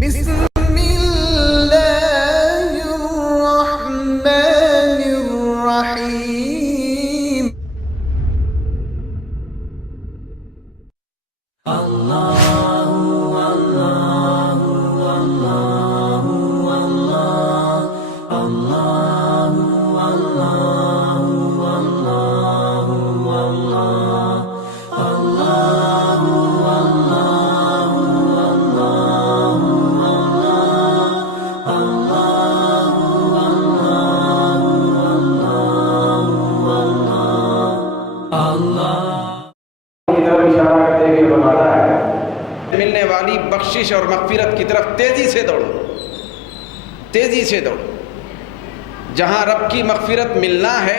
بسم اللہ الرحمن الرحیم. ملنے والی بخشش اور مغفرت کی طرف تیزی سے دوڑو، تیزی سے دوڑو. جہاں رب کی مغفرت ملنا ہے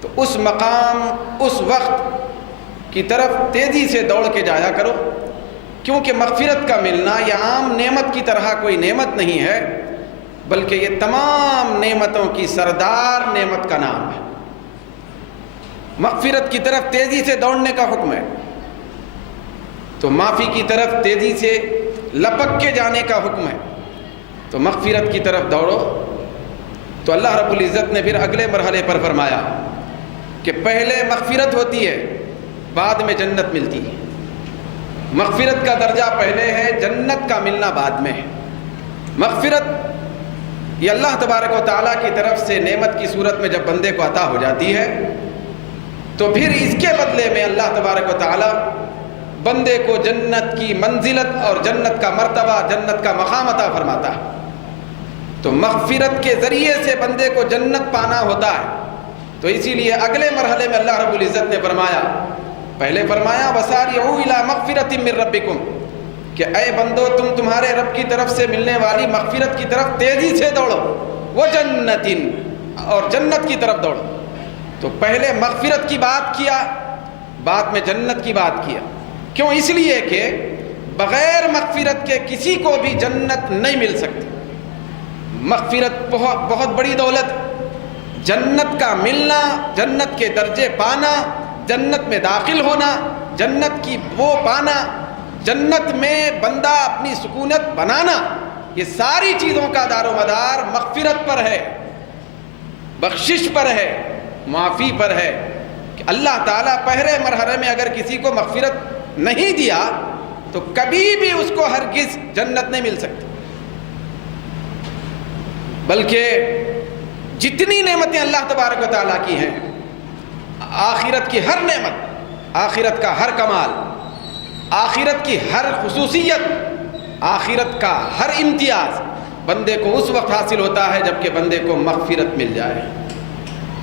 تو اس مقام، اس وقت کی طرف تیزی سے دوڑ کے جایا کرو، کیونکہ مغفرت کا ملنا یہ عام نعمت کی طرح کوئی نعمت نہیں ہے، بلکہ یہ تمام نعمتوں کی سردار نعمت کا نام ہے. مغفرت کی طرف تیزی سے دوڑنے کا حکم ہے تو معافی کی طرف تیزی سے لپک کے جانے کا حکم ہے. تو مغفرت کی طرف دوڑو. تو اللہ رب العزت نے پھر اگلے مرحلے پر فرمایا کہ پہلے مغفرت ہوتی ہے، بعد میں جنت ملتی ہے. مغفرت کا درجہ پہلے ہے، جنت کا ملنا بعد میں ہے. مغفرت یہ اللہ تبارک و تعالیٰ کی طرف سے نعمت کی صورت میں جب بندے کو عطا ہو جاتی ہے تو پھر اس کے بدلے میں اللہ تبارک و تعالیٰ بندے کو جنت کی منزلت اور جنت کا مرتبہ، جنت کا مقام عطا فرماتا ہے. تو مغفرت کے ذریعے سے بندے کو جنت پانا ہوتا ہے. تو اسی لیے اگلے مرحلے میں اللہ رب العزت نے فرمایا، پہلے فرمایا وَسَارِعُوا إِلَىٰ مَغْفِرَةٍ مِّن رَبِّكُمْ کہ اے بندو تم تمہارے رب کی طرف سے ملنے والی مغفرت کی طرف تیزی سے دوڑو، وَجَنَّةٍ اور جنت کی طرف دوڑو. تو پہلے مغفرت کی بات کیا، بعد میں جنت کی بات کیا. کیوں؟ اس لیے کہ بغیر مغفرت کے کسی کو بھی جنت نہیں مل سکتی. مغفرت بہت بڑی دولت، جنت کا ملنا، جنت کے درجے پانا، جنت میں داخل ہونا، جنت کی وہ پانا، جنت میں بندہ اپنی سکونت بنانا، یہ ساری چیزوں کا دار و مدار مغفرت پر ہے، بخشش پر ہے، معافی پر ہے. کہ اللہ تعالیٰ پہلے مرحلے میں اگر کسی کو مغفرت نہیں دیا تو کبھی بھی اس کو ہرگز جنت نہیں مل سکتی. بلکہ جتنی نعمتیں اللہ تبارک و تعالیٰ کی ہیں، آخرت کی ہر نعمت، آخرت کا ہر کمال، آخرت کی ہر خصوصیت، آخرت کا ہر امتیاز بندے کو اس وقت حاصل ہوتا ہے جب کہ بندے کو مغفرت مل جائے.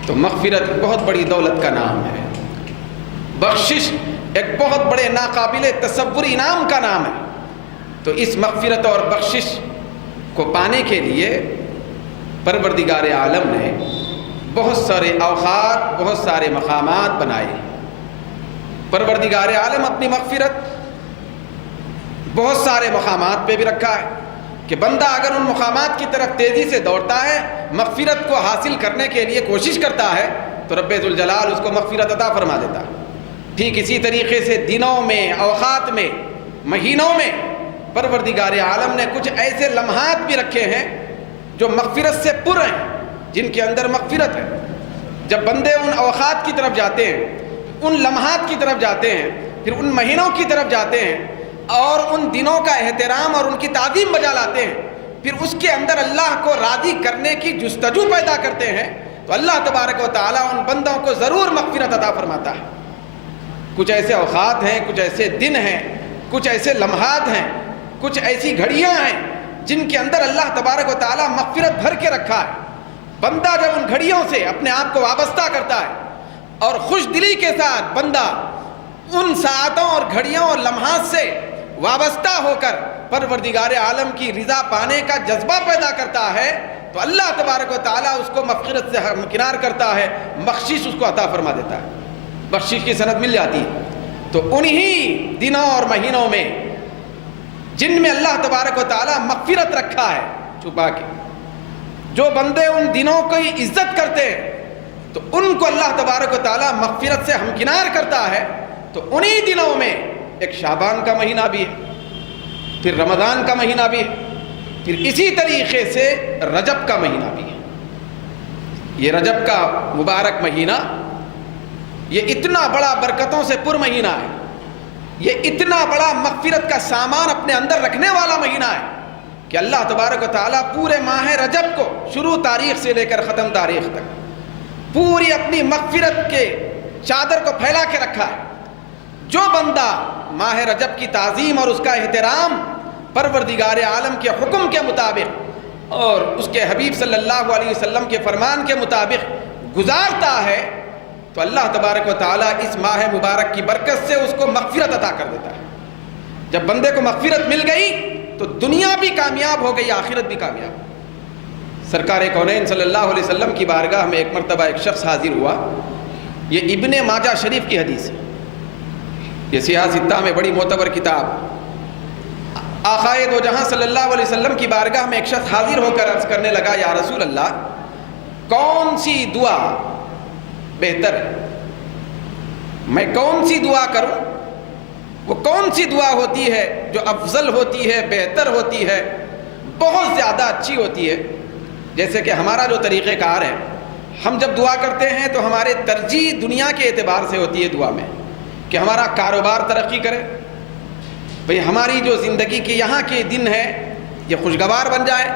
تو مغفرت بہت بڑی دولت کا نام ہے. بخشش ایک بہت بڑے ناقابل تصور انعام کا نام ہے. تو اس مغفرت اور بخشش کو پانے کے لیے پروردگار عالم نے بہت سارے اوقات، بہت سارے مقامات بنائے. پروردگار عالم اپنی مغفرت بہت سارے مقامات پہ بھی رکھا ہے کہ بندہ اگر ان مقامات کی طرف تیزی سے دوڑتا ہے، مغفرت کو حاصل کرنے کے لیے کوشش کرتا ہے تو رب ذوالجلال اس کو مغفرت عطا فرما دیتا ہے. ٹھیک اسی طریقے سے دنوں میں، اوقات میں، مہینوں میں پروردگار عالم نے کچھ ایسے لمحات بھی رکھے ہیں جو مغفرت سے پر ہیں، جن کے اندر مغفرت ہے. جب بندے ان اوقات کی طرف جاتے ہیں، ان لمحات کی طرف جاتے ہیں، پھر ان مہینوں کی طرف جاتے ہیں اور ان دنوں کا احترام اور ان کی تعظیم بجا لاتے ہیں، پھر اس کے اندر اللہ کو راضی کرنے کی جستجو پیدا کرتے ہیں، تو اللہ تبارک و تعالیٰ ان بندوں کو ضرور مغفرت عطا فرماتا ہے. کچھ ایسے اوقات ہیں، کچھ ایسے دن ہیں، کچھ ایسے لمحات ہیں، کچھ ایسی گھڑیاں ہیں جن کے اندر اللہ تبارک و تعالیٰ مغفرت بھر کے رکھا ہے. بندہ جب ان گھڑیوں سے اپنے آپ کو وابستہ کرتا ہے اور خوش دلی کے ساتھ بندہ ان ساعتوں اور گھڑیوں اور لمحات سے وابستہ ہو کر پروردگار عالم کی رضا پانے کا جذبہ پیدا کرتا ہے تو اللہ تبارک و تعالیٰ اس کو مغفرت سے ہمکنار کرتا ہے، بخشش اس کو عطا فرما دیتا ہے، بخشش کی سند مل جاتی ہے. تو انہی دنوں اور مہینوں میں جن میں اللہ تبارک و تعالیٰ مغفرت رکھا ہے چھپا کے، جو بندے ان دنوں کی عزت کرتے ہیں تو ان کو اللہ تبارک و تعالیٰ مغفرت سے ہمکنار کرتا ہے. تو انہی دنوں میں ایک شعبان کا مہینہ بھی ہے. پھر رمضان کا مہینہ بھی ہے، پھر اسی طریقے سے رجب کا مہینہ بھی ہے۔ یہ رجب کا مبارک مہینہ یہ اتنا بڑا برکتوں سے پر مہینہ ہے، یہ اتنا بڑا مغفرت کا سامان اپنے اندر رکھنے والا مہینہ ہے کہ اللہ تبارک و تعالیٰ پورے ماہ رجب کو شروع تاریخ سے لے کر ختم تاریخ تک پوری اپنی مغفرت کے چادر کو پھیلا کے رکھا ہے۔ جو بندہ ماہ رجب کی تعظیم اور اس کا احترام پروردگار عالم کے حکم کے مطابق اور اس کے حبیب صلی اللہ علیہ وسلم کے فرمان کے مطابق گزارتا ہے تو اللہ تبارک و تعالیٰ اس ماہ مبارک کی برکت سے اس کو مغفرت عطا کر دیتا ہے۔ جب بندے کو مغفرت مل گئی تو دنیا بھی کامیاب ہو گئی، آخرت بھی کامیاب۔ سرکار کونین صلی اللہ علیہ وسلم کی بارگاہ میں ایک مرتبہ ایک شخص حاضر ہوا۔ یہ ابن ماجہ شریف کی حدیث ہے، یہ سیاہ ستہ میں بڑی معتبر کتاب۔ آقائے دو جہاں صلی اللہ علیہ وسلم کی بارگاہ میں ایک شخص حاضر ہو کر عرض کرنے لگا، یا رسول اللہ، کون سی دعا بہتر ہے؟ میں کون سی دعا کروں؟ وہ کون سی دعا ہوتی ہے جو افضل ہوتی ہے، بہتر ہوتی ہے، بہت زیادہ اچھی ہوتی ہے؟ جیسے کہ ہمارا جو طریقہ کار ہے، ہم جب دعا کرتے ہیں تو ہمارے ترجیح دنیا کے اعتبار سے ہوتی ہے دعا میں، کہ ہمارا کاروبار ترقی کرے، بھئی ہماری جو زندگی کے یہاں کے دن ہے یہ خوشگوار بن جائے،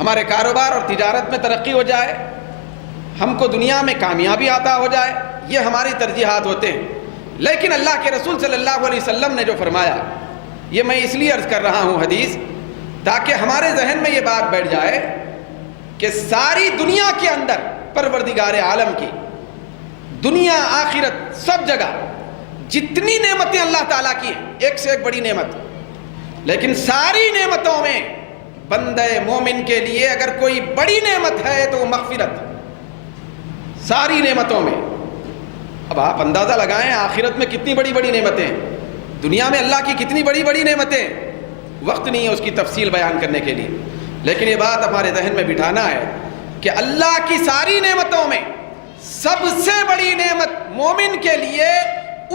ہمارے کاروبار اور تجارت میں ترقی ہو جائے، ہم کو دنیا میں کامیابی عطا ہو جائے، یہ ہماری ترجیحات ہوتے ہیں۔ لیکن اللہ کے رسول صلی اللہ علیہ وسلم نے جو فرمایا، یہ میں اس لیے عرض کر رہا ہوں حدیث، تاکہ ہمارے ذہن میں یہ بات بیٹھ جائے کہ ساری دنیا کے اندر پروردگار عالم کی، دنیا آخرت سب جگہ جتنی نعمتیں اللہ تعالیٰ کی ہیں، ایک سے ایک بڑی نعمت، لیکن ساری نعمتوں میں بندہ مومن کے لیے اگر کوئی بڑی نعمت ہے تو وہ مغفرت، ساری نعمتوں میں۔ اب آپ اندازہ لگائیں آخرت میں کتنی بڑی بڑی نعمتیں، دنیا میں اللہ کی کتنی بڑی بڑی نعمتیں، وقت نہیں ہے اس کی تفصیل بیان کرنے کے لیے، لیکن یہ بات ہمارے ذہن میں بٹھانا ہے کہ اللہ کی ساری نعمتوں میں سب سے بڑی نعمت مومن کے لیے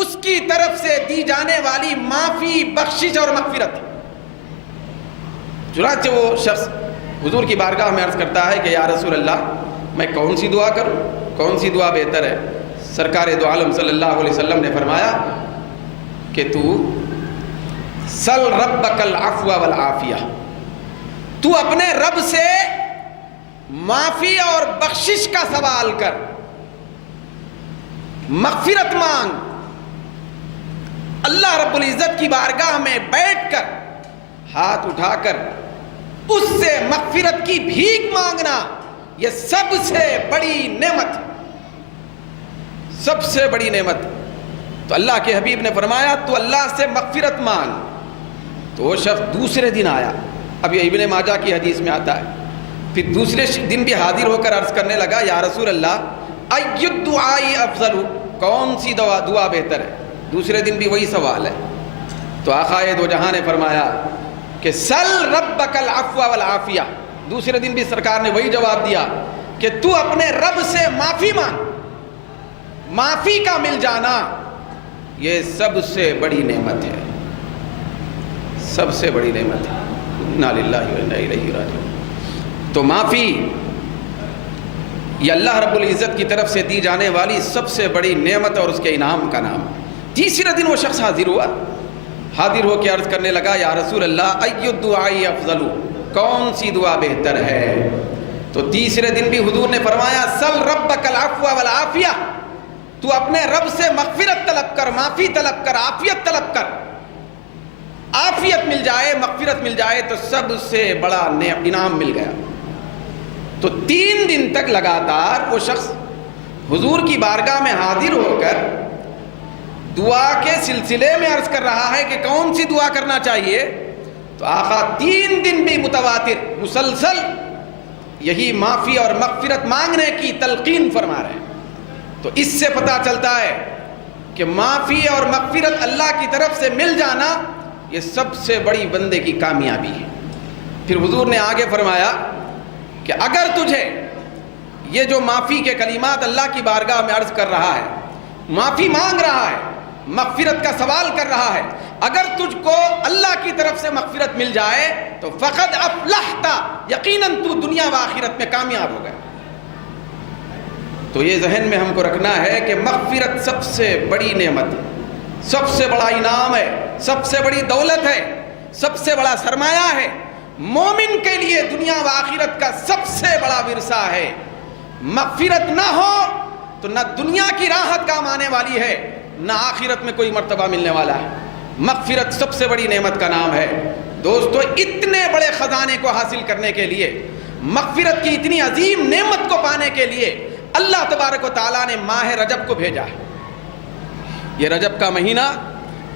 اس کی طرف سے دی جانے والی معافی، بخشش اور مغفرت۔ چنانچہ وہ شخص حضور کی بارگاہ میں عرض کرتا ہے کہ یا رسول اللہ، میں کون سی دعا کروں، کون سی دعا بہتر ہے؟ سرکار دو عالم صلی اللہ علیہ وسلم نے فرمایا کہ تو سل ربک العفو والعافیہ، تو اپنے رب سے معافی اور بخشش کا سوال کر، مغفرت مانگ، اللہ رب العزت کی بارگاہ میں بیٹھ کر ہاتھ اٹھا کر اس سے مغفرت کی بھیک مانگنا، یہ سب سے بڑی نعمت، سب سے بڑی نعمت۔ تو اللہ کے حبیب نے فرمایا تو اللہ سے مغفرت مانگ۔ تو وہ شخص دوسرے دن آیا، اب یہ ابن ماجہ کی حدیث میں آتا ہے، پھر دوسرے دن بھی حاضر ہو کر عرض کرنے لگا، یا رسول اللہ، ای الدعاء افضل، کون سی دعا بہتر ہے؟ دوسرے دن بھی وہی سوال ہے۔ تو آقائے دو جہاں نے فرمایا کہ سل ربک العفو والعافیہ، دوسرے دن بھی سرکار نے وہی جواب دیا کہ تو اپنے رب سے معافی مانگ، معافی کا مل جانا یہ سب سے بڑی نعمت ہے، سب سے بڑی نعمت ہے۔ انا للہ و انا الیہ راجعون۔ تو معافی یہ اللہ رب العزت کی طرف سے دی جانے والی سب سے بڑی نعمت اور اس کے انعام کا نام۔ تیسرے دن وہ شخص حاضر ہوا، حاضر ہو کے عرض کرنے لگا، یا رسول اللہ، ای الدعاء افضل، کون سی دعا بہتر ہے؟ تو تیسرے دن بھی حضور نے فرمایا سل ربک العفو والعافیہ، تو اپنے رب سے مغفرت طلب کر، معافی طلب کر، عافیت طلب کر، عافیت مل جائے، مغفرت مل جائے تو سب سے بڑا انعام مل گیا۔ تو 3 دن تک لگاتار وہ شخص حضور کی بارگاہ میں حاضر ہو کر دعا کے سلسلے میں عرض کر رہا ہے کہ کون سی دعا کرنا چاہیے۔ تو آقا 3 دن بھی متواتر مسلسل یہی معافی اور مغفرت مانگنے کی تلقین فرما رہے ہیں۔ تو اس سے پتہ چلتا ہے کہ معافی اور مغفرت اللہ کی طرف سے مل جانا یہ سب سے بڑی بندے کی کامیابی ہے۔ پھر حضور نے آگے فرمایا کہ اگر تجھے یہ جو معافی کے کلمات اللہ کی بارگاہ میں عرض کر رہا ہے، معافی مانگ رہا ہے، مغفرت کا سوال کر رہا ہے، اگر تجھ کو اللہ کی طرف سے مغفرت مل جائے تو فقد افلحت، یقیناً تو دنیا و آخرت میں کامیاب ہو گیا۔ تو یہ ذہن میں ہم کو رکھنا ہے کہ مغفرت سب سے بڑی نعمت ہے، سب سے بڑا انعام ہے، سب سے بڑی دولت ہے، سب سے بڑا سرمایہ ہے۔ مومن کے لیے دنیا و آخرت کا سب سے بڑا ورثہ ہے۔ مغفرت نہ ہو تو نہ دنیا کی راحت کام آنے والی ہے، نہ آخرت میں کوئی مرتبہ ملنے والا ہے۔ مغفرت سب سے بڑی نعمت کا نام ہے۔ دوستو، اتنے بڑے خزانے کو حاصل کرنے کے لیے، مغفرت کی اتنی عظیم نعمت کو پانے کے لیے اللہ تبارک و تعالیٰ نے ماہ رجب کو بھیجا ہے۔ یہ رجب کا مہینہ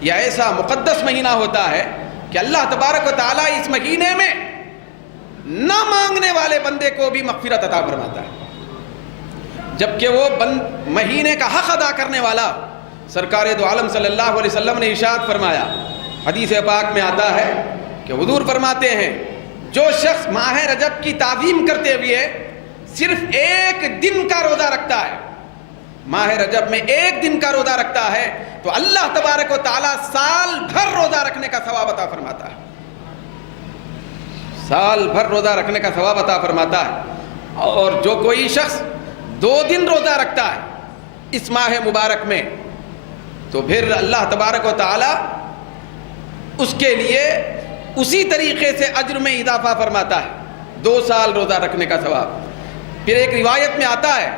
یہ ایسا مقدس مہینہ ہوتا ہے کہ اللہ تبارک و تعالیٰ اس مہینے میں نہ مانگنے والے بندے کو بھی مغفرت عطا فرماتا ہے، جبکہ وہ مہینے کا حق ادا کرنے والا سرکار دو عالم صلی اللہ علیہ وسلم نے ارشاد فرمایا، حدیث پاک میں آتا ہے کہ حضور فرماتے ہیں جو شخص ماہ رجب کی تعظیم کرتے ہوئے صرف ایک دن کا روزہ رکھتا ہے، ماہ رجب میں ایک دن کا روزہ رکھتا ہے، تو اللہ تبارک و تعالیٰ سال بھر روزہ رکھنے کا ثواب عطا فرماتا ہے، سال بھر روزہ رکھنے کا ثواب عطا فرماتا ہے۔ اور جو کوئی شخص 2 دن روزہ رکھتا ہے اس ماہ مبارک میں، تو پھر اللہ تبارک و تعالیٰ اس کے لیے اسی طریقے سے اجر میں اضافہ فرماتا ہے، 2 سال روزہ رکھنے کا ثواب۔ پھر ایک روایت میں آتا ہے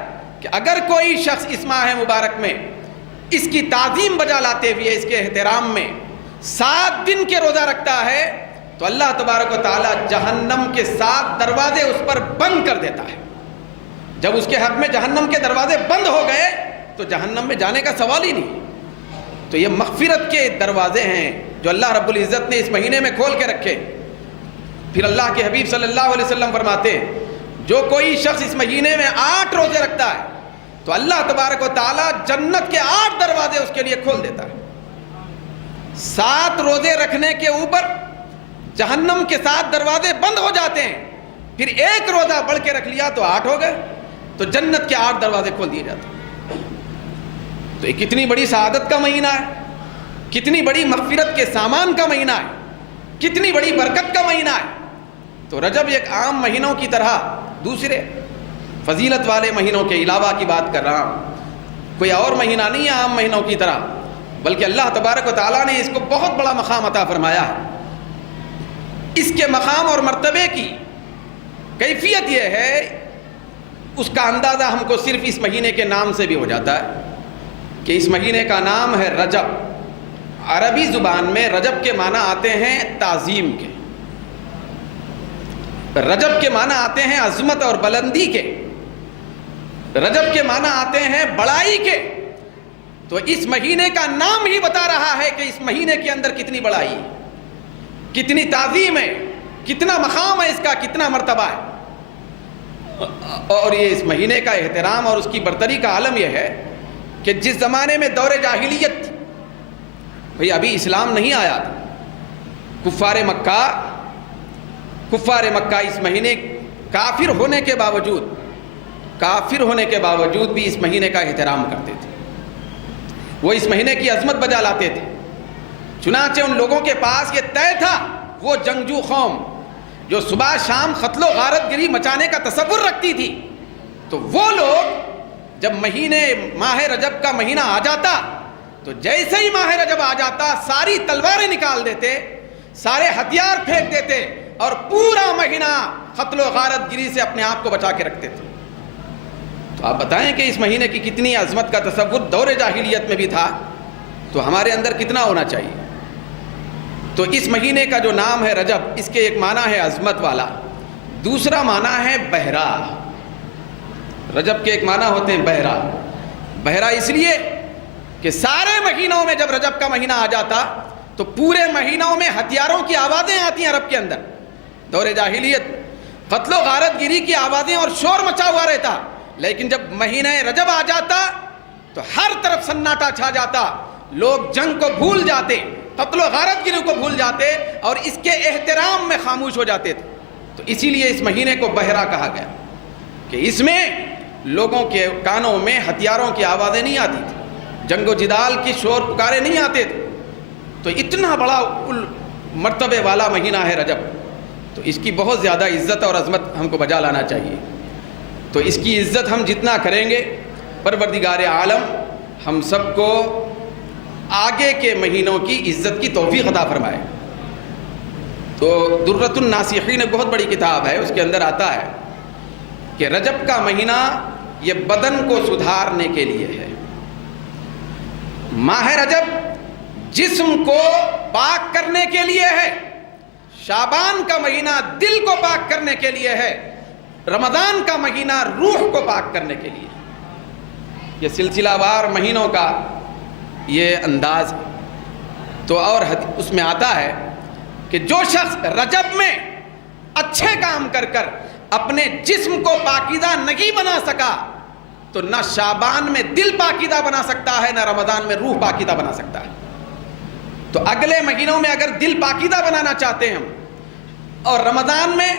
کہ اگر کوئی شخص اس ماہ مبارک میں اس کی تعظیم بجا لاتے ہوئے اس کے احترام میں 7 دن کے روزہ رکھتا ہے تو اللہ تبارک و تعالیٰ جہنم کے 7 دروازے اس پر بند کر دیتا ہے۔ جب اس کے حق میں جہنم کے دروازے بند ہو گئے تو جہنم میں جانے کا سوال ہی نہیں۔ تو یہ مغفرت کے دروازے ہیں جو اللہ رب العزت نے اس مہینے میں کھول کے رکھے۔ پھر اللہ کے حبیب صلی اللہ علیہ وسلم فرماتے ہیں جو کوئی شخص اس مہینے میں 8 روزے رکھتا ہے تو اللہ تبارک و تعالیٰ جنت کے 8 دروازے اس کے لیے کھول دیتا ہے۔ 7 روزے رکھنے کے اوپر جہنم کے 7 دروازے بند ہو جاتے ہیں، پھر ایک روزہ بڑھ کے رکھ لیا تو 8 ہو گئے، تو جنت کے 8 دروازے کھول دیے جاتے ہیں۔ تو یہ کتنی بڑی سعادت کا مہینہ ہے، کتنی بڑی مغفرت کے سامان کا مہینہ ہے، کتنی بڑی برکت کا مہینہ ہے۔ تو رجب ایک عام مہینوں کی طرح دوسرے فضیلت والے مہینوں کے علاوہ کی بات کر رہا ہوں، کوئی اور مہینہ نہیں ہے عام مہینوں کی طرح، بلکہ اللہ تبارک و تعالیٰ نے اس کو بہت بڑا مقام عطا فرمایا ہے۔ اس کے مقام اور مرتبے کی کیفیت یہ ہے، اس کا اندازہ ہم کو صرف اس مہینے کے نام سے بھی ہو جاتا ہے کہ اس مہینے کا نام ہے رجب۔ عربی زبان میں رجب کے معنی آتے ہیں تعظیم کے، رجب کے معنی آتے ہیں عظمت اور بلندی کے، رجب کے معنی آتے ہیں بڑائی کے۔ تو اس مہینے کا نام ہی بتا رہا ہے کہ اس مہینے کے اندر کتنی بڑائی، کتنی تعظیم ہے، کتنا مقام ہے اس کا، کتنا مرتبہ ہے۔ اور یہ اس مہینے کا احترام اور اس کی برتری کا عالم یہ ہے کہ جس زمانے میں دور جاہلیت تھی، بھئی ابھی اسلام نہیں آیا تھا، کفار مکہ اس مہینے کافر ہونے کے باوجود بھی اس مہینے کا احترام کرتے تھے، وہ اس مہینے کی عظمت بجا لاتے تھے۔ چنانچہ ان لوگوں کے پاس یہ طے تھا، وہ جنگجو قوم جو صبح شام قتل و غارت گری مچانے کا تصور رکھتی تھی، تو وہ لوگ جب ماہ رجب کا مہینہ آ جاتا تو جیسے ہی ماہ رجب آ جاتا ساری تلواریں نکال دیتے، سارے ہتھیار پھینک دیتے اور پورا مہینہ قتل و غارت گری سے اپنے آپ کو بچا کے رکھتے تھے۔ تو آپ بتائیں کہ اس مہینے کی کتنی عظمت کا تصور دور جاہلیت میں بھی تھا، تو ہمارے اندر کتنا ہونا چاہیے۔ تو اس مہینے کا جو نام ہے رجب، اس کے ایک معنی ہے عظمت والا، دوسرا معنی ہے بہرا۔ رجب کے ایک معنی ہوتے ہیں بہرا، بہرا اس لیے کہ سارے مہینوں میں جب رجب کا مہینہ آ جاتا تو پورے مہینوں میں ہتھیاروں کی آوازیں آتی ہیں عرب کے اندر۔ دور جاہلیت قتل و غارت گری کی آوازیں اور شور مچا ہوا رہتا، لیکن جب مہینہ رجب آ جاتا تو ہر طرف سناٹا چھا جاتا، لوگ جنگ کو بھول جاتے، قتل و غارت گری کو بھول جاتے اور اس کے احترام میں خاموش ہو جاتے تھے۔ تو اسی لیے اس مہینے کو بہرا کہا گیا کہ اس میں لوگوں کے کانوں میں ہتھیاروں کی آوازیں نہیں آتی تھی، جنگ و جدال کی شور پکارے نہیں آتے تھے، تو اتنا بڑا مرتبے والا مہینہ ہے رجب، تو اس کی بہت زیادہ عزت اور عظمت ہم کو بجا لانا چاہیے۔ تو اس کی عزت ہم جتنا کریں گے، پروردگار عالم ہم سب کو آگے کے مہینوں کی عزت کی توفیق عطا فرمائے۔ تو درۃ الناصحین ایک بہت بڑی کتاب ہے، اس کے اندر آتا ہے کہ رجب کا مہینہ یہ بدن کو سدھارنے کے لیے ہے۔ ماہ رجب جسم کو پاک کرنے کے لیے ہے، شعبان کا مہینہ دل کو پاک کرنے کے لیے ہے، رمضان کا مہینہ روح کو پاک کرنے کے لیے۔ یہ سلسلہ وار مہینوں کا یہ انداز ہے۔ تو اور اس میں آتا ہے کہ جو شخص رجب میں اچھے کام کر کر اپنے جسم کو پاکیزہ نہیں بنا سکا، تو نہ شعبان میں دل پاکیزہ بنا سکتا ہے، نہ رمضان میں روح پاکیزہ بنا سکتا ہے۔ تو اگلے مہینوں میں اگر دل پاکیزہ بنانا چاہتے ہیں ہم، اور رمضان میں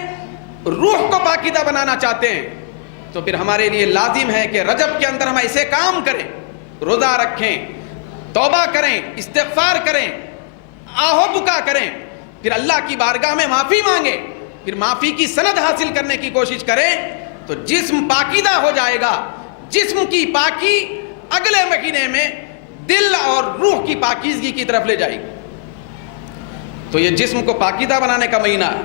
روح کو پاکیزہ بنانا چاہتے ہیں، تو پھر ہمارے لیے لازم ہے کہ رجب کے اندر ہم ایسے کام کریں، روزہ رکھیں، توبہ کریں، استغفار کریں، آہو بکا کریں، پھر اللہ کی بارگاہ میں معافی مانگیں، پھر معافی کی سند حاصل کرنے کی کوشش کریں، تو جسم پاکیزہ ہو جائے گا۔ جسم کی پاکی اگلے مہینے میں دل اور روح کی پاکیزگی کی طرف لے جائے گی۔ تو یہ جسم کو پاکیزہ بنانے کا مہینہ ہے۔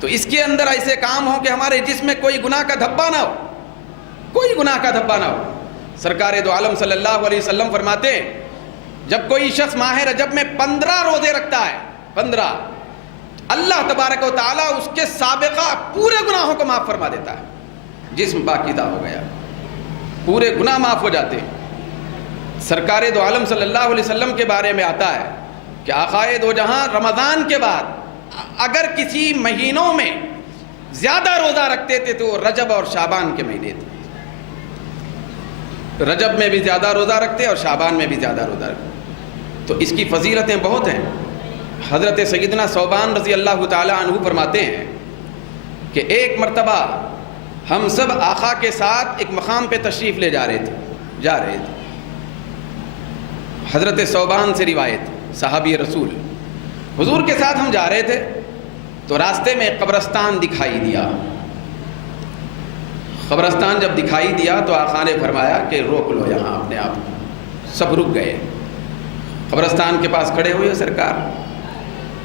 تو اس کے اندر ایسے کام ہو کہ ہمارے جسم میں کوئی گناہ کا دھبا نہ ہو، کوئی گناہ کا دھبا نہ ہو۔ سرکار دو عالم صلی اللہ علیہ وسلم فرماتے ہیں، جب کوئی شخص ماہ رجب میں 15 روزے رکھتا ہے، 15، اللہ تبارک و تعالیٰ اس کے سابقہ پورے گناہوں کو معاف فرما دیتا ہے۔ جسم پاکیزہ ہو گیا، پورے گناہ معاف ہو جاتے ہیں۔ سرکار دو عالم صلی اللہ علیہ وسلم کے بارے میں آتا ہے کہ آقائے دو جہاں رمضان کے بعد اگر کسی مہینوں میں زیادہ روزہ رکھتے تھے تو رجب اور شعبان کے مہینے تھے۔ رجب میں بھی زیادہ روزہ رکھتے اور شعبان میں بھی زیادہ روزہ رکھتے۔ تو اس کی فضیلتیں بہت ہیں۔ حضرت سیدنا ثوبان رضی اللہ تعالیٰ عنہ فرماتے ہیں کہ ایک مرتبہ ہم سب آقا کے ساتھ ایک مقام پہ تشریف لے جا رہے تھے۔ حضرت ثوبان سے روایت، صحابی رسول، حضور کے ساتھ ہم جا رہے تھے تو راستے میں ایک قبرستان دکھائی دیا۔ قبرستان جب دکھائی دیا تو آقا نے فرمایا کہ روک لو یہاں اپنے آپ کو۔ سب رک گئے، قبرستان کے پاس کھڑے ہوئے سرکار،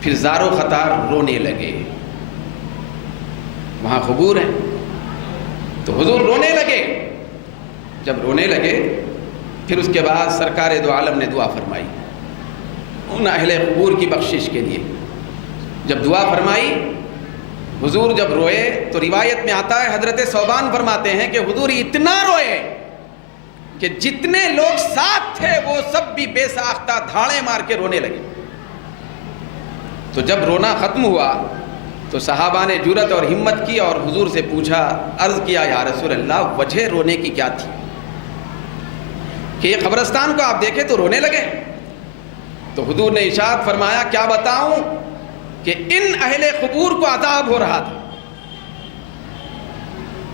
پھر زار و خطار رونے لگے۔ وہاں قبور ہیں تو حضور رونے لگے۔ جب رونے لگے پھر اس کے بعد سرکار دو عالم نے دعا فرمائی ان اہل قبور کی بخشش کے لیے۔ جب دعا فرمائی، حضور جب روئے تو روایت میں آتا ہے حضرت ثوبان فرماتے ہیں کہ حضور اتنا روئے کہ جتنے لوگ ساتھ تھے وہ سب بھی بے ساختہ دھاڑے مار کے رونے لگے۔ تو جب رونا ختم ہوا تو صحابہ نے جرأت اور ہمت کی اور حضور سے پوچھا، عرض کیا یا رسول اللہ وجہ رونے کی کیا تھی کہ یہ قبرستان کو آپ دیکھے تو رونے لگے؟ تو حضور نے ارشاد فرمایا، کیا بتاؤں کہ ان اہل قبور کو عذاب ہو رہا تھا،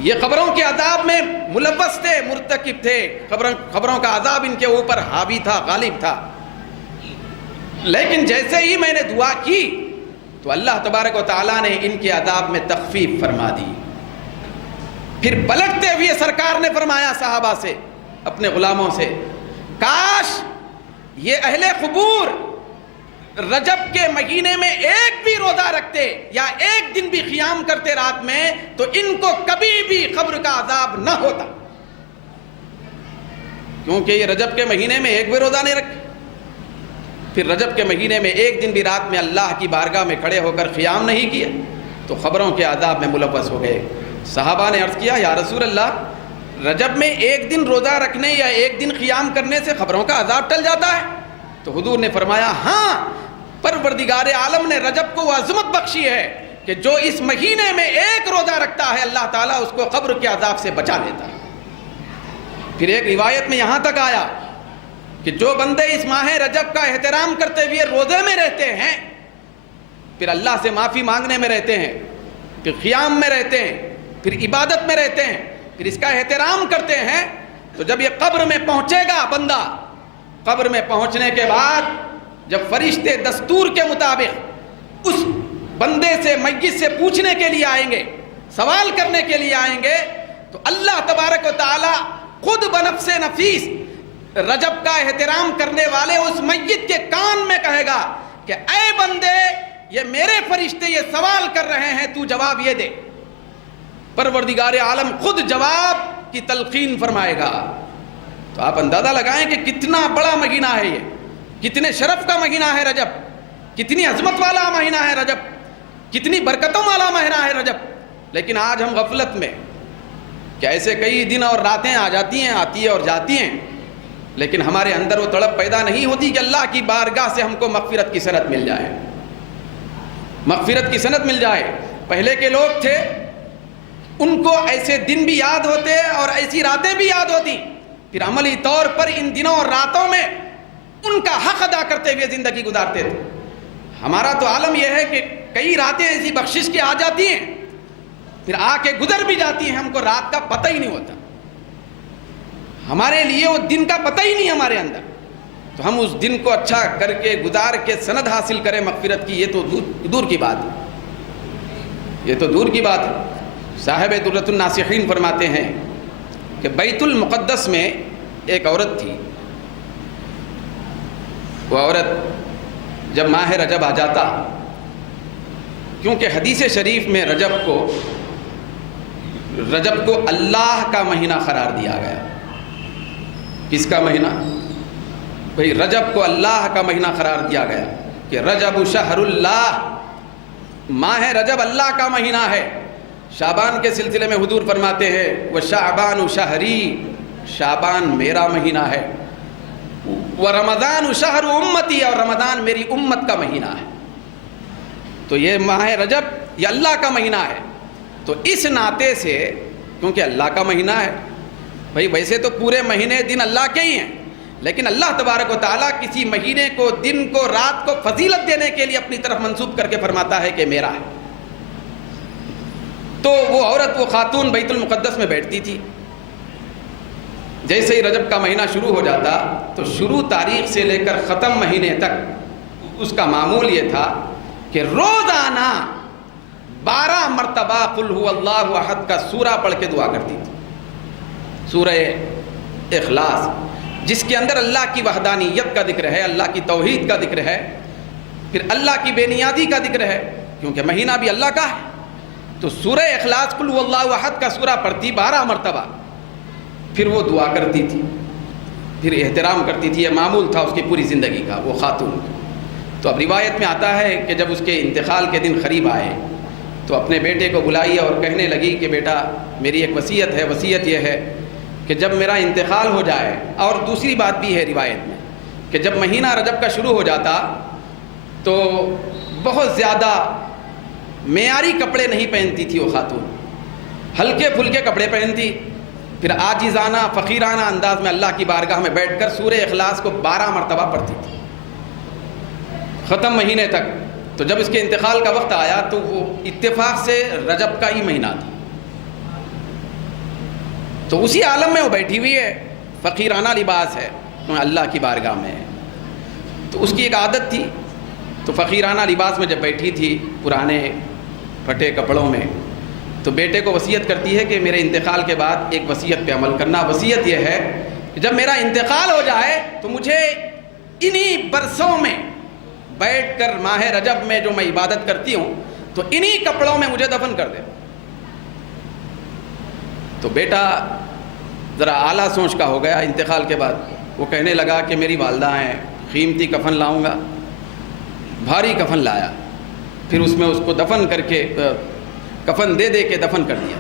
یہ قبروں کے عذاب میں ملوث تھے، مرتکب تھے، قبروں کا عذاب ان کے اوپر حاوی تھا، غالب تھا، لیکن جیسے ہی میں نے دعا کی تو اللہ تبارک و تعالیٰ نے ان کے عذاب میں تخفیف فرما دی۔ پھر پلٹتے ہوئے سرکار نے فرمایا صحابہ سے، اپنے غلاموں سے، کاش یہ اہل قبور رجب کے مہینے میں ایک بھی روزہ رکھتے یا ایک دن بھی قیام کرتے رات میں تو ان کو کبھی بھی قبر کا عذاب نہ ہوتا، کیونکہ یہ رجب کے مہینے میں ایک بھی روزہ نہیں رکھے، پھر رجب کے مہینے میں ایک دن بھی رات میں اللہ کی بارگاہ میں کھڑے ہو کر قیام نہیں کیا تو قبروں کے عذاب میں ملوث ہو گئے۔ صحابہ نے عرض کیا، یا رسول اللہ رجب میں ایک دن روزہ رکھنے یا ایک دن قیام کرنے سے قبروں کا عذاب ٹل جاتا ہے؟ تو حضور نے فرمایا، ہاں، پروردگار عالم نے رجب کو وہ عظمت بخشی ہے کہ جو اس مہینے میں ایک روزہ رکھتا ہے اللہ تعالیٰ اس کو قبر کے عذاب سے بچا لیتا ہے۔ پھر ایک روایت میں یہاں تک آیا کہ جو بندے اس ماہ رجب کا احترام کرتے ہوئے روزے میں رہتے ہیں، پھر اللہ سے معافی مانگنے میں رہتے ہیں، پھر قیام میں رہتے ہیں، پھر عبادت میں رہتے ہیں، پھر اس کا احترام کرتے ہیں، تو جب یہ قبر میں پہنچے گا بندہ، قبر میں پہنچنے کے بعد جب فرشتے دستور کے مطابق اس بندے سے میت سے پوچھنے کے لیے آئیں گے، سوال کرنے کے لیے آئیں گے، تو اللہ تبارک و تعالی خود بنفس نفیس رجب کا احترام کرنے والے اس میت کے کان میں کہے گا کہ اے بندے، یہ میرے فرشتے یہ سوال کر رہے ہیں، تو جواب یہ دے۔ پروردگار عالم خود جواب کی تلقین فرمائے گا۔ تو آپ اندازہ لگائیں کہ کتنا بڑا مہینہ ہے یہ، کتنے شرف کا مہینہ ہے رجب، کتنی عظمت والا مہینہ ہے رجب، کتنی برکتوں والا مہینہ ہے رجب۔ لیکن آج ہم غفلت میں کہ ایسے کئی دن اور راتیں آ جاتی ہیں، آتی ہیں اور جاتی ہیں، لیکن ہمارے اندر وہ تڑپ پیدا نہیں ہوتی کہ اللہ کی بارگاہ سے ہم کو مغفرت کی سند مل جائے، مغفرت کی سند مل جائے۔ پہلے کے لوگ تھے، ان کو ایسے دن بھی یاد ہوتے اور ایسی راتیں بھی یاد ہوتی، پھر عملی طور پر ان دنوں اور راتوں میں ان کا حق ادا کرتے ہوئے زندگی گزارتے تھے۔ ہمارا تو عالم یہ ہے کہ کئی راتیں ایسی بخشش کی آ جاتی ہیں، پھر آ کے گزر بھی جاتی ہیں، ہم کو رات کا پتہ ہی نہیں ہوتا، ہمارے لیے وہ دن کا پتہ ہی نہیں ہمارے اندر۔ تو ہم اس دن کو اچھا کر کے گزار کے سند حاصل کریں مغفرت کی، یہ تو دور کی بات ہے، یہ تو دور کی بات ہے۔ صاحب درۃ الناصحین فرماتے ہیں کہ بیت المقدس میں ایک عورت تھی، وہ عورت جب ماہ رجب آ جاتا، کیونکہ حدیث شریف میں رجب کو اللہ کا مہینہ قرار دیا گیا۔ کس کا مہینہ؟ بھئی رجب کو اللہ کا مہینہ قرار دیا گیا کہ رجب شہر اللہ، ماہ رجب اللہ کا مہینہ ہے۔ شعبان کے سلسلے میں حضور فرماتے ہیں وہ شعبان شہری، شعبان میرا مہینہ ہے، وہ رمضان شہر امتی، اور رمضان میری امت کا مہینہ ہے۔ تو یہ ماہ رجب یہ اللہ کا مہینہ ہے۔ تو اس ناطے سے، کیونکہ اللہ کا مہینہ ہے، بھئی ویسے تو پورے مہینے دن اللہ کے ہی ہیں، لیکن اللہ تبارک و تعالیٰ کسی مہینے کو، دن کو، رات کو فضیلت دینے کے لیے اپنی طرف منسوب کر کے فرماتا ہے کہ میرا ہے۔ تو وہ عورت، وہ خاتون بیت المقدس میں بیٹھتی تھی۔ جیسے ہی رجب کا مہینہ شروع ہو جاتا تو شروع تاریخ سے لے کر ختم مہینے تک اس کا معمول یہ تھا کہ روزانہ 12 مرتبہ قل هو اللہ احد کا سورہ پڑھ کے دعا کرتی تھی، سورہ اخلاص، جس کے اندر اللہ کی وحدانیت کا ذکر ہے، اللہ کی توحید کا ذکر ہے، پھر اللہ کی بے نیازی کا ذکر ہے، کیونکہ مہینہ بھی اللہ کا ہے۔ تو سورہ اخلاص قل هو اللہ احد کا سورہ پڑھتی 12 مرتبہ، پھر وہ دعا کرتی تھی، پھر احترام کرتی تھی۔ یہ معمول تھا اس کی پوری زندگی کا، وہ خاتون۔ تو اب روایت میں آتا ہے کہ جب اس کے انتقال کے دن قریب آئے تو اپنے بیٹے کو بلائی اور کہنے لگی کہ بیٹا میری ایک وصیت ہے، وصیت یہ ہے کہ جب میرا انتقال ہو جائے، اور دوسری بات بھی ہے روایت میں کہ جب مہینہ رجب کا شروع ہو جاتا تو بہت زیادہ معیاری کپڑے نہیں پہنتی تھی وہ خاتون، ہلکے پھلکے کپڑے پہنتی، پھر عاجزانہ فقیرانہ انداز میں اللہ کی بارگاہ میں بیٹھ کر سورہ اخلاص کو 12 مرتبہ پڑھتی تھی ختم مہینے تک۔ تو جب اس کے انتقال کا وقت آیا تو وہ اتفاق سے رجب کا ہی مہینہ تھا، تو اسی عالم میں وہ بیٹھی ہوئی ہے، فقیرانہ لباس ہے، اللہ کی بارگاہ میں ہے۔ تو اس کی ایک عادت تھی، تو فقیرانہ لباس میں جب بیٹھی تھی پرانے پھٹے کپڑوں میں، تو بیٹے کو وصیت کرتی ہے کہ میرے انتقال کے بعد ایک وصیت پہ عمل کرنا۔ وصیت یہ ہے کہ جب میرا انتقال ہو جائے تو مجھے انہی برسوں میں بیٹھ کر ماہ رجب میں جو میں عبادت کرتی ہوں تو انہی کپڑوں میں مجھے دفن کر دے۔ تو بیٹا ذرا اعلیٰ سوچ کا ہو گیا انتقال کے بعد، وہ کہنے لگا کہ میری والدہ ہیں، قیمتی کفن لاؤں گا۔ بھاری کفن لایا، پھر اس میں اس کو دفن کر کے کفن دے کے دفن کر دیا۔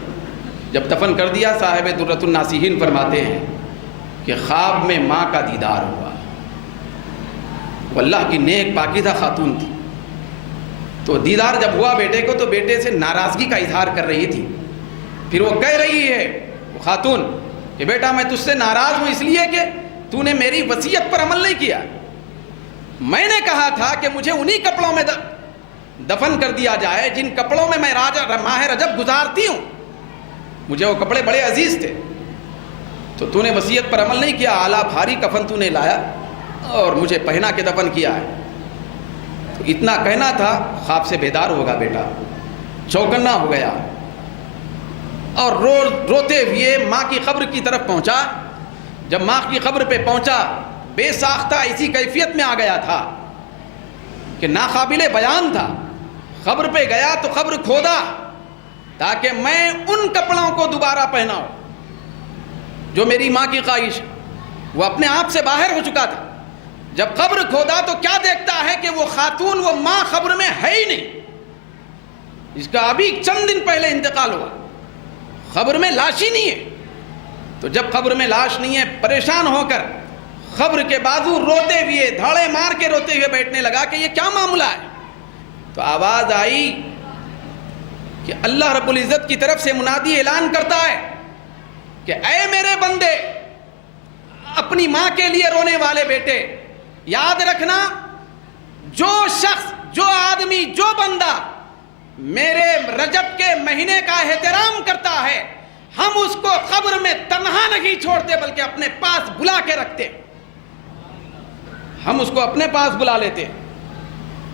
جب دفن کر دیا، صاحب درۃ الناصحین فرماتے ہیں کہ خواب میں ماں کا دیدار ہوا۔ وہ اللہ کی نیک پاکیزہ خاتون تھی، تو دیدار جب ہوا بیٹے کو تو بیٹے سے ناراضگی کا اظہار کر رہی تھی۔ پھر وہ کہہ رہی ہے وہ خاتون کہ بیٹا میں تجھ سے ناراض ہوں اس لیے کہ تو نے میری وصیت پر عمل نہیں کیا۔ میں نے کہا تھا کہ مجھے انہی کپڑوں میں دفن کر دیا جائے جن کپڑوں میں ماہ رجب گزارتی ہوں، مجھے وہ کپڑے بڑے عزیز تھے، تو نے وصیت پر عمل نہیں کیا، اعلیٰ بھاری کفن تو نے لایا اور مجھے پہنا کے دفن کیا ہے۔ تو اتنا کہنا تھا، خواب سے بیدار ہوگا بیٹا، چوکنا ہو گیا اور روتے ہوئے ماں کی قبر کی طرف پہنچا۔ جب ماں کی قبر پہ پہنچا، بے ساختہ اسی کیفیت میں آ گیا تھا کہ ناقابل بیان تھا۔ قبر پہ گیا تو قبر کھودا تاکہ میں ان کپڑوں کو دوبارہ پہناؤں جو میری ماں کی خواہش۔ وہ اپنے آپ سے باہر ہو چکا تھا۔ جب قبر کھودا تو کیا دیکھتا ہے کہ وہ خاتون، وہ ماں قبر میں ہے ہی نہیں، اس کا ابھی چند دن پہلے انتقال ہوا، قبر میں لاش ہی نہیں ہے۔ تو جب قبر میں لاش نہیں ہے، پریشان ہو کر قبر کے بازو روتے ہوئے، دھاڑے مار کے روتے ہوئے بیٹھنے لگا کہ یہ کیا معاملہ ہے۔ تو آواز آئی کہ اللہ رب العزت کی طرف سے منادی اعلان کرتا ہے کہ اے میرے بندے، اپنی ماں کے لیے رونے والے بیٹے، یاد رکھنا، جو شخص، جو آدمی، جو بندہ میرے رجب کے مہینے کا احترام کرتا ہے، ہم اس کو قبر میں تنہا نہیں چھوڑتے بلکہ اپنے پاس بلا کے رکھتے، ہم اس کو اپنے پاس بلا لیتے۔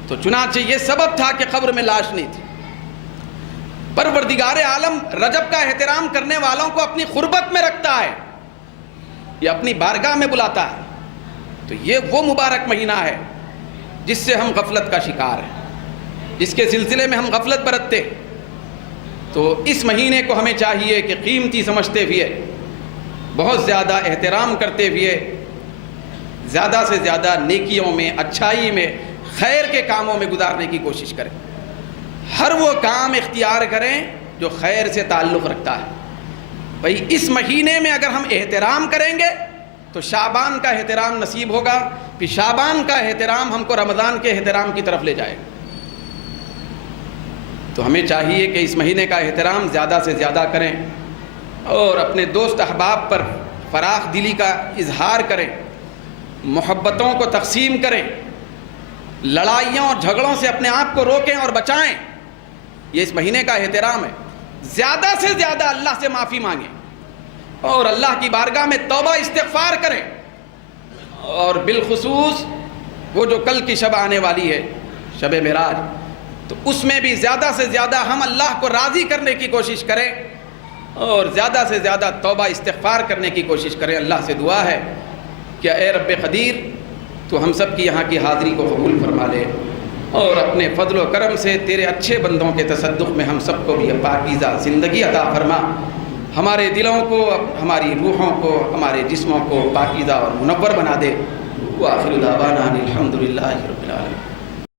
تو چنانچہ یہ سبب تھا کہ قبر میں لاش نہیں تھی۔ پروردگار عالم رجب کا احترام کرنے والوں کو اپنی قربت میں رکھتا ہے، یہ اپنی بارگاہ میں بلاتا ہے۔ تو یہ وہ مبارک مہینہ ہے جس سے ہم غفلت کا شکار ہیں، جس کے سلسلے میں ہم غفلت برتتے۔ تو اس مہینے کو ہمیں چاہیے کہ قیمتی سمجھتے ہوئے، بہت زیادہ احترام کرتے ہوئے، زیادہ سے زیادہ نیکیوں میں، اچھائی میں، خیر کے کاموں میں گزارنے کی کوشش کریں۔ ہر وہ کام اختیار کریں جو خیر سے تعلق رکھتا ہے۔ بھئی اس مہینے میں اگر ہم احترام کریں گے تو شعبان کا احترام نصیب ہوگا، پھر شعبان کا احترام ہم کو رمضان کے احترام کی طرف لے جائے گا۔ تو ہمیں چاہیے کہ اس مہینے کا احترام زیادہ سے زیادہ کریں اور اپنے دوست احباب پر فراخ دلی کا اظہار کریں، محبتوں کو تقسیم کریں، لڑائیوں اور جھگڑوں سے اپنے آپ کو روکیں اور بچائیں۔ یہ اس مہینے کا احترام ہے۔ زیادہ سے زیادہ اللہ سے معافی مانگیں اور اللہ کی بارگاہ میں توبہ استغفار کریں، اور بالخصوص وہ جو کل کی شب آنے والی ہے، شب معراج، تو اس میں بھی زیادہ سے زیادہ ہم اللہ کو راضی کرنے کی کوشش کریں اور زیادہ سے زیادہ توبہ استغفار کرنے کی کوشش کریں۔ اللہ سے دعا ہے کہ اے رب قدیر، تو ہم سب کی یہاں کی حاضری کو قبول فرما لے اور اپنے فضل و کرم سے تیرے اچھے بندوں کے تصدق میں ہم سب کو بھی پاکیزہ زندگی عطا فرما۔ ہمارے دلوں کو، ہماری روحوں کو، ہمارے جسموں کو پاکیزہ اور منور بنا دے۔ وآخر دعوانا الحمدللہ۔